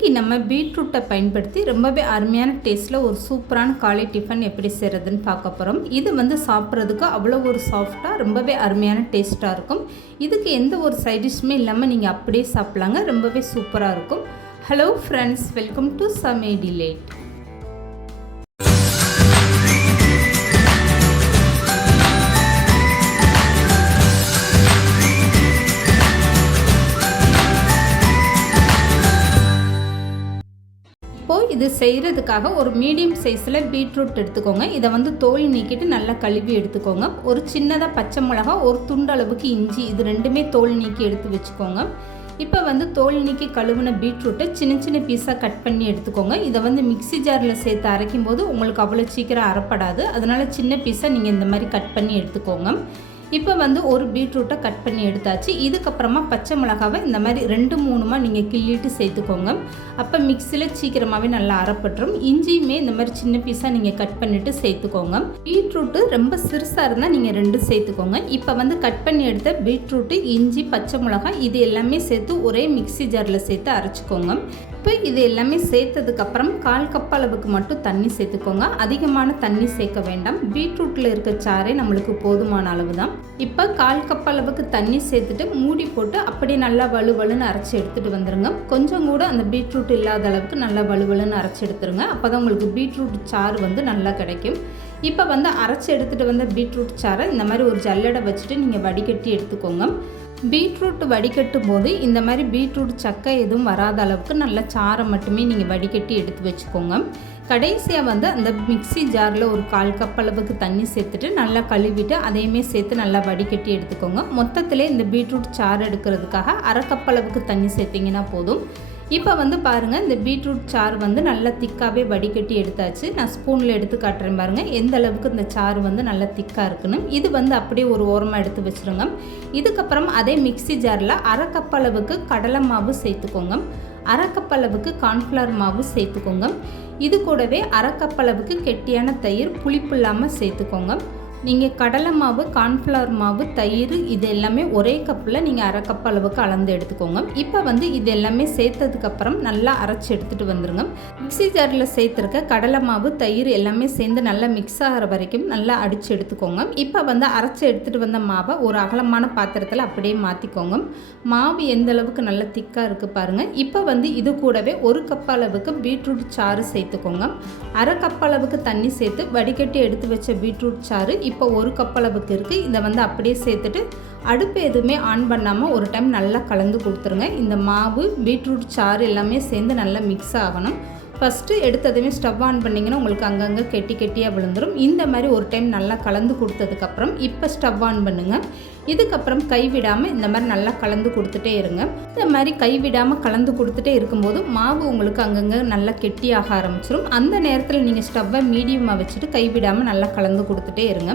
இன்றைக்கி நம்ம பீட்ரூட்டை பயன்படுத்தி ரொம்பவே அருமையான டேஸ்ட்டில் ஒரு சூப்பரான காலை டிஃபன் எப்படி செய்கிறதுன்னு பார்க்க போகிறோம். இது சாப்பிட்றதுக்கு அவ்வளோ ஒரு சாஃப்டாக ரொம்பவே அருமையான டேஸ்ட்டாக இருக்கும். இதுக்கு எந்த ஒரு சைடிஷ்மே இல்லாமல் நீங்கள் அப்படியே சாப்பிட்லாங்க. ரொம்பவே சூப்பராக இருக்கும். ஹலோ ஃப்ரெண்ட்ஸ், வெல்கம் டு சமையல் டிலேட். இது செய்கிறதுக்காக ஒரு மீடியம் சைஸில் பீட்ரூட் எடுத்துக்கோங்க. இதை தோல் நீக்கிட்டு நல்லா கழுவி எடுத்துக்கோங்க. ஒரு சின்னதாக பச்சை மிளகா, ஒரு துண்டு அளவுக்கு இஞ்சி, இது ரெண்டுமே தோல் நீக்கி எடுத்து வச்சுக்கோங்க. இப்போ தோல் நீக்கி கழுவின பீட்ரூட்டை சின்ன சின்ன பீஸாக கட் பண்ணி எடுத்துக்கோங்க. இதை மிக்ஸி ஜாரில் சேர்த்து அரைக்கும் போது உங்களுக்கு அவ்வளோ சீக்கிரம் அரைப்படாது. அதனால் சின்ன பீஸாக நீங்கள் இந்த மாதிரி கட் பண்ணி எடுத்துக்கோங்க. இப்போ ஒரு பீட்ரூட்டை கட் பண்ணி எடுத்தாச்சு. இதுக்கப்புறமா பச்சை மிளகாவை இந்த மாதிரி 2-3 நீங்கள் கிள்ளிட்டு சேர்த்துக்கோங்க. அப்போ மிக்ஸியில் சீக்கிரமாகவே நல்லா அரைப்பட்டுரும். இஞ்சியுமே இந்த மாதிரி சின்ன பீஸாக நீங்கள் கட் பண்ணிவிட்டு சேர்த்துக்கோங்க. பீட்ரூட்டு ரொம்ப சிறுசாக இருந்தால் நீங்கள் 2 சேர்த்துக்கோங்க. இப்போ கட் பண்ணி எடுத்த பீட்ரூட்டு, இஞ்சி, பச்சை மிளகாய் இது எல்லாமே சேர்த்து ஒரே மிக்ஸி ஜாரில் சேர்த்து அரைச்சிக்கோங்க. இப்போ இது எல்லாமே சேர்த்ததுக்கப்புறம் 1/4 கப் அளவுக்கு மட்டும் தண்ணி சேர்த்துக்கோங்க. அதிகமான தண்ணி சேர்க்க வேண்டாம். பீட்ரூட்டில் இருக்க சாறே நம்மளுக்கு போதுமான அளவு தான். இப்போ 1/4 கப் அளவுக்கு தண்ணி சேர்த்துட்டு மூடி போட்டு அப்படி நல்லா வலுவலுன்னு அரைச்சி எடுத்துகிட்டு வந்துடுங்க. கொஞ்சம் கூட அந்த பீட்ரூட் இல்லாத அளவுக்கு நல்லா வலுவலுன்னு அரைச்சி எடுத்துருங்க. அப்போ தான் உங்களுக்கு பீட்ரூட் சாறு நல்லா கிடைக்கும். இப்போ அரைச்சி எடுத்துகிட்டு வந்த பீட்ரூட் சாறை இந்த மாதிரி ஒரு ஜல்லடை வச்சுட்டு நீங்கள் வடிகட்டி எடுத்துக்கோங்க. பீட்ரூட் வடிகட்டும் போது இந்த மாதிரி பீட்ரூட் சக்கை எதுவும் வராத அளவுக்கு நல்லா சாறை மட்டுமே நீங்கள் வடிகட்டி எடுத்து வச்சுக்கோங்க. கடைசியாக அந்த மிக்ஸி ஜாரில் ஒரு 1/4 கப் அளவுக்கு தண்ணி சேர்த்துட்டு நல்லா கழுவிட்டு அதையுமே சேர்த்து நல்லா வடிகட்டி எடுத்துக்கோங்க. மொத்தத்திலே இந்த பீட்ரூட் சாறு எடுக்கிறதுக்காக 1/2 கப் அளவுக்கு தண்ணி சேர்த்திங்கன்னா போதும். இப்போ பாருங்கள், இந்த பீட்ரூட் சாறு நல்லா திக்காகவே வடிகட்டி எடுத்தாச்சு. நான் ஸ்பூனில் எடுத்து காட்டுறேன் பாருங்கள் எந்த அளவுக்கு இந்த சாறு நல்லா திக்காக இருக்குன்னு. இது அப்படியே ஒரு ஓரமாக எடுத்து வச்சுருங்க. இதுக்கப்புறம் அதே மிக்ஸி ஜாரில் 1/2 கப் அளவுக்கு கடலை மாவு சேர்த்துக்கோங்க. 1/2 கப் அளவுக்கு கார்ன்ஃப்ளவர் மாவு சேர்த்துக்கோங்க. இது கூடவே 1/2 கப் அளவுக்கு கெட்டியான தயிர் புளிப்பு இல்லாமல் சேர்த்துக்கோங்க. நீங்கள் கடலை மாவு, கார்ன்ஃப்ளவர் மாவு, தயிர் இது எல்லாமே ஒரே கப்பில் நீங்கள் 1/2 கப் அளவுக்கு அளந்து எடுத்துக்கோங்க. இப்போ இது எல்லாமே சேர்த்ததுக்கப்புறம் நல்லா அரைச்சி எடுத்துகிட்டு வந்துடுங்க. மிக்ஸி ஜாரில் சேர்த்துருக்க கடலை மாவு, தயிர் எல்லாமே சேர்ந்து நல்லா மிக்ஸ் ஆகிற வரைக்கும் நல்லா அடித்து எடுத்துக்கோங்க. இப்போ அரைச்சி எடுத்துகிட்டு வந்த மாவை ஒரு அகலமான பாத்திரத்தில் அப்படியே மாற்றிக்கோங்க. மாவு எந்த அளவுக்கு நல்லா திக்காக இருக்குது பாருங்கள். இப்போ இது கூடவே 1 கப் அளவுக்கு பீட்ரூட் சாறு சேர்த்துக்கோங்க. 1/2 கப் அளவுக்கு தண்ணி சேர்த்து வடிகட்டி எடுத்து வச்ச பீட்ரூட் சாறு இப்போ 1 கப் அளவுக்கு இருக்குது. இதை அப்படியே சேர்த்துட்டு அடுப்பு எதுவுமே ஆன் பண்ணாமல் ஒரு டைம் நல்லா கலந்து கொடுத்துருங்க. இந்த மாவு, பீட்ரூட் சாறு எல்லாமே சேர்ந்து நல்லா மிக்ஸ் ஆகணும். ஃபஸ்ட்டு எடுத்ததுமே ஸ்டவ் ஆன் பண்ணிங்கன்னா உங்களுக்கு அங்கங்கே கெட்டியாக விழுந்துடும். இந்த மாதிரி ஒரு டைம் நல்லா கலந்து கொடுத்ததுக்கப்புறம் இப்போ ஸ்டவ் ஆன் பண்ணுங்கள். இதுக்கப்புறம் கைவிடாமல் இந்த மாதிரி நல்லா கலந்து கொடுத்துட்டே இருங்க. இந்த மாதிரி கைவிடாமல் கலந்து கொடுத்துட்டே இருக்கும்போது மாவு உங்களுக்கு அங்கங்கே நல்லா கெட்டியாக ஆரம்பிச்சிடும். அந்த நேரத்தில் நீங்கள் ஸ்டவ்வை மீடியமாக வச்சுட்டு கைவிடாமல் நல்லா கலந்து கொடுத்துட்டே இருங்க.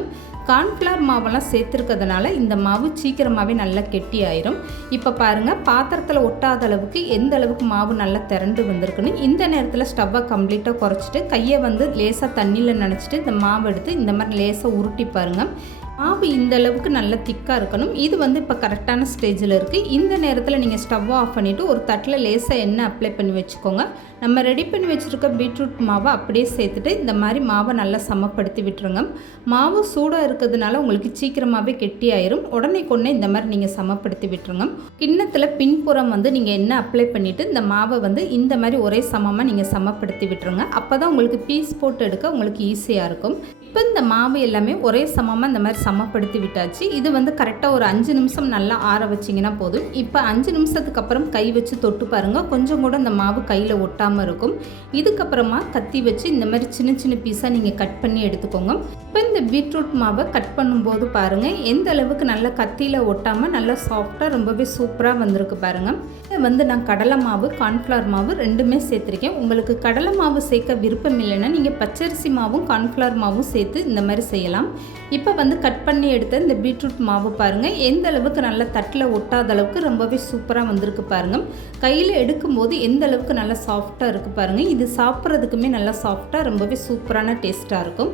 கார்ன்ஃப்ளவர் மாவெல்லாம் சேர்த்துருக்கிறதுனால இந்த மாவு சீக்கிரமாகவே நல்லா கெட்டி ஆயிரும். இப்போ பாருங்கள், பாத்திரத்தில் ஒட்டாத அளவுக்கு எந்த அளவுக்கு மாவு நல்லா திரண்டு வந்திருக்குன்னு. இந்த நேரத்தில் ஸ்டவ்வை கம்ப்ளீட்டாக குறைச்சிட்டு கையை லேசாக தண்ணியில் நனைச்சிட்டு இந்த மாவு எடுத்து இந்த மாதிரி லேசாக உருட்டி பாருங்கள். மாவு இந்த அளவுக்கு நல்லா திக்காக இருக்கணும். இது இப்போ கரெக்டான ஸ்டேஜில் இருக்குது. இந்த நேரத்தில் நீங்கள் ஸ்டவ் ஆஃப் பண்ணிவிட்டு ஒரு தட்டில் லேசாக எண்ணெய் அப்ளை பண்ணி வச்சுக்கோங்க. நம்ம ரெடி பண்ணி வச்சுருக்க பீட்ரூட் மாவை அப்படியே சேர்த்துட்டு இந்த மாதிரி மாவை நல்லா சமப்படுத்தி விட்டுருங்க. மாவு சூடாக இருக்கிறதுனால உங்களுக்கு சீக்கிரமாகவே கெட்டி ஆயிரும். உடனே இந்த மாதிரி நீங்கள் சமப்படுத்தி விட்டுருங்க. கிண்ணத்தில் பின்புறம் நீங்கள் எண்ணெய் அப்ளை பண்ணிவிட்டு இந்த மாவை இந்த மாதிரி ஒரே சமமாக நீங்கள் சமப்படுத்தி விட்டுருங்க. அப்போ தான் உங்களுக்கு பீஸ் போட்டு எடுக்க உங்களுக்கு ஈஸியாக இருக்கும். இப்போ இந்த மாவு எல்லாமே ஒரே சமமாக இந்த மாதிரி சமப்படுத்தி விட்டாச்சு. இது கரெக்டாக ஒரு 5 நிமிஷம் நல்லா ஆற வச்சிங்கன்னா போதும். இப்போ 5 நிமிஷத்துக்கு அப்புறம் கை வச்சு தொட்டு பாருங்கள், கொஞ்சம் கூட இந்த மாவு கையில் ஒட்டாமல் இருக்கும். இதுக்கப்புறமா கத்தி வச்சு இந்த மாதிரி சின்ன சின்ன பீஸாக நீங்கள் கட் பண்ணி எடுத்துக்கோங்க. இப்போ இந்த பீட்ரூட் மாவை கட் பண்ணும்போது பாருங்கள் எந்த அளவுக்கு நல்லா கத்தியில் ஒட்டாமல் நல்லா சாஃப்டாக ரொம்பவே சூப்பராக வந்திருக்கு பாருங்கள். நான் கடலை மாவு, கார்ன்ஃப்ளவர் மாவு ரெண்டுமே சேர்த்துருக்கேன். உங்களுக்கு கடலை மாவு சேர்க்க விருப்பம் இல்லைன்னா நீங்கள் பச்சரிசி மாவும் கார்ன்ஃப்ளவர் மாவும் சேர்த்து இந்த மாதிரி செய்யலாம். இப்போ கட் பண்ணி எடுத்த இந்த பீட்ரூட் மாவு பாருங்கள் எந்த அளவுக்கு நல்லா தட்டில் ஒட்டாத அளவுக்கு ரொம்பவே சூப்பராக வந்திருக்கு பாருங்கள். கையில் எடுக்கும்போது எந்த அளவுக்கு நல்லா சாஃப்டாக இருக்குது பாருங்கள். இது சாப்பிட்றதுக்குமே நல்லா சாஃப்டாக ரொம்பவே சூப்பரான டேஸ்ட்டாக இருக்கும்.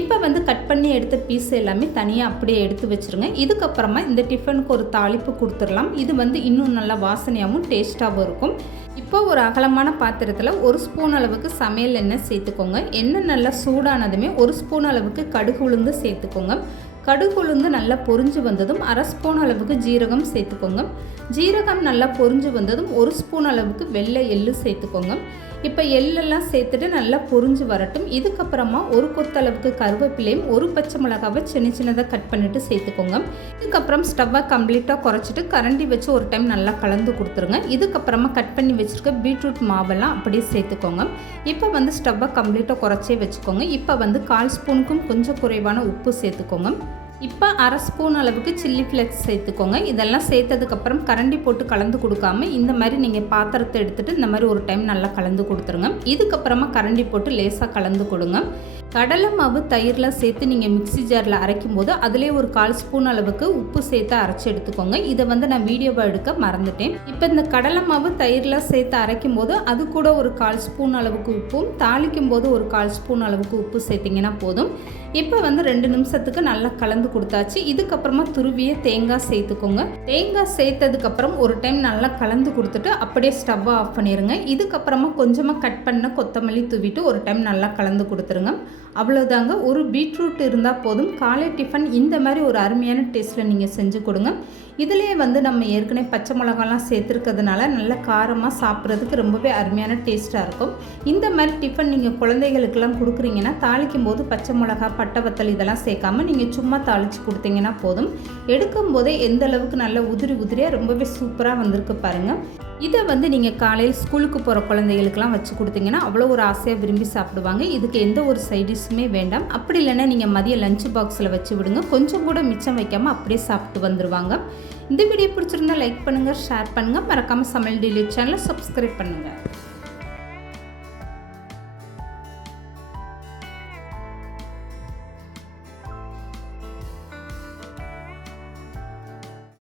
இப்போ வந்து கட் பண்ணி எடுத்த பீஸ் எல்லாமே தனியாக அப்படியே எடுத்து வச்சுருங்க. இதுக்கப்புறமா இந்த டிஃபனுக்கு ஒரு தாளிப்பு கொடுத்துடலாம். இது வந்து இன்னும் நல்லா வாசனையாகவும் டேஸ்ட்டாகவும் இருக்கும். இப்போ ஒரு அகலமான பாத்திரத்தில் 1 ஸ்பூன் அளவுக்கு சமையல் எண்ணெய் சேர்த்துக்கோங்க. எண்ணெய் நல்லா சூடானதுமே 1 ஸ்பூன் அளவுக்கு கடுகு உளுந்து சேர்த்துக்கோங்க. கடுகு உளுந்து நல்லா பொரிஞ்சு வந்ததும் 1/2 ஸ்பூன் அளவுக்கு ஜீரகம் சேர்த்துக்கோங்க. ஜீரகம் நல்லா பொரிஞ்சு வந்ததும் 1 ஸ்பூன் அளவுக்கு வெள்ளை எள்ளு சேர்த்துக்கோங்க. இப்போ எள்ளெல்லாம் சேர்த்துட்டு நல்லா பொரிஞ்சு வரட்டும். இதுக்கப்புறமா 1 கொத்தளவுக்கு கருவேப்பிலையும் 1 பச்சை மிளகாவை சின்ன சின்னதாக கட் பண்ணிவிட்டு சேர்த்துக்கோங்க. இதுக்கப்புறம் ஸ்டவ்வை கம்ப்ளீட்டாக குறைச்சிட்டு கரண்டி வச்சு ஒரு டைம் நல்லா கலந்து கொடுத்துருங்க. இதுக்கப்புறமா கட் பண்ணி வச்சுருக்க பீட்ரூட் மாவெல்லாம் அப்படியே சேர்த்துக்கோங்க. இப்போ வந்து ஸ்டவ்வை கம்ப்ளீட்டாக குறைச்சே வச்சுக்கோங்க. இப்போ வந்து 1/4 ஸ்பூனுக்கும் கொஞ்சம் குறைவான உப்பு சேர்த்துக்கோங்க. இப்போ 1/2 ஸ்பூன் அளவுக்கு சில்லி ஃப்ளேக்ஸ் சேர்த்துக்கோங்க. இதெல்லாம் சேர்த்ததுக்கப்புறம் கரண்டி போட்டு கலந்து கொடுக்காம இந்த மாதிரி நீங்கள் பாத்திரத்தை எடுத்துகிட்டு இந்த மாதிரி ஒரு டைம் நல்லா கலந்து கொடுத்துருங்க. இதுக்கப்புறமா கரண்டி போட்டு லேசாக கலந்து கொடுங்க. கடலை மாவு தயிரில் சேர்த்து நீங்கள் மிக்ஸி ஜாரில் அரைக்கும் போது அதிலே ஒரு 1/4 ஸ்பூன் அளவுக்கு உப்பு சேர்த்து அரைச்சி எடுத்துக்கோங்க. இதை வந்து நான் வீடியோவை எடுக்க மறந்துட்டேன். இப்போ இந்த கடலை மாவு தயிரில் சேர்த்து அரைக்கும் போது அது கூட ஒரு 1/4 ஸ்பூன் அளவுக்கு உப்பும் தாளிக்கும் போது ஒரு 1/4 ஸ்பூன் அளவுக்கு உப்பு சேர்த்திங்கன்னா போதும். இப்போ வந்து 2 நிமிஷத்துக்கு நல்லா கலந்து கொடுத்தாச்சு. இதுக்கப்புறமா துருவிய தேங்காய் சேர்த்துக்கோங்க. தேங்காய் சேர்த்ததுக்கப்புறம் ஒரு டைம் நல்லா கலந்து கொடுத்துட்டு அப்படியே ஸ்டவ்வை ஆஃப் பண்ணிடுங்க. இதுக்கப்புறமா கொஞ்சமாக கட் பண்ண கொத்தமல்லி தூவிட்டு ஒரு டைம் நல்லா கலந்து கொடுத்துருங்க. அவ்வளோதாங்க. ஒரு பீட்ரூட் இருந்தால் போதும். காலை டிஃபன் இந்த மாதிரி ஒரு அருமையான டேஸ்ட்டில் நீங்கள் செஞ்சு கொடுங்க. இதுலேயே வந்து நம்ம ஏற்கனவே பச்சை மிளகாலாம் சேர்த்துருக்கிறதுனால நல்ல காரமாக சாப்பிட்றதுக்கு ரொம்பவே அருமையான டேஸ்ட்டாக இருக்கும். இந்த மாதிரி டிஃபன் நீங்கள் குழந்தைகளுக்கெல்லாம் கொடுக்குறீங்கன்னா தாளிக்கும் போது பச்சை மிளகா பட்டை வத்தல் இதெல்லாம் சேர்க்காம நீங்கள் சும்மா தாளித்து கொடுத்தீங்கன்னா போதும். எடுக்கும் போதே எந்த அளவுக்கு நல்ல உதிரியாக ரொம்பவே சூப்பராக வந்திருக்கு பாருங்கள். இதை வந்து நீங்கள் காலையில் ஸ்கூலுக்கு போகிற குழந்தைகளுக்கெல்லாம் வச்சு கொடுத்தீங்கன்னா அவ்வளோ ஒரு ஆசையாக விரும்பி சாப்பிடுவாங்க. இதுக்கு எந்த ஒரு சைடிஷுமே வேண்டாம். அப்படி இல்லைன்னா நீங்கள் மதிய லஞ்ச் பாக்ஸில் வச்சு விடுங்க. கொஞ்சம் கூட மிச்சம் வைக்காமல் அப்படியே சாப்பிட்டு வந்துடுவாங்க. இந்த வீடியோ பிடிச்சிருந்தா லைக் பண்ணுங்கள், ஷேர் பண்ணுங்கள். மறக்காமல் சமையல் டெய்லி சேனலை சப்ஸ்கிரைப் பண்ணுங்கள்.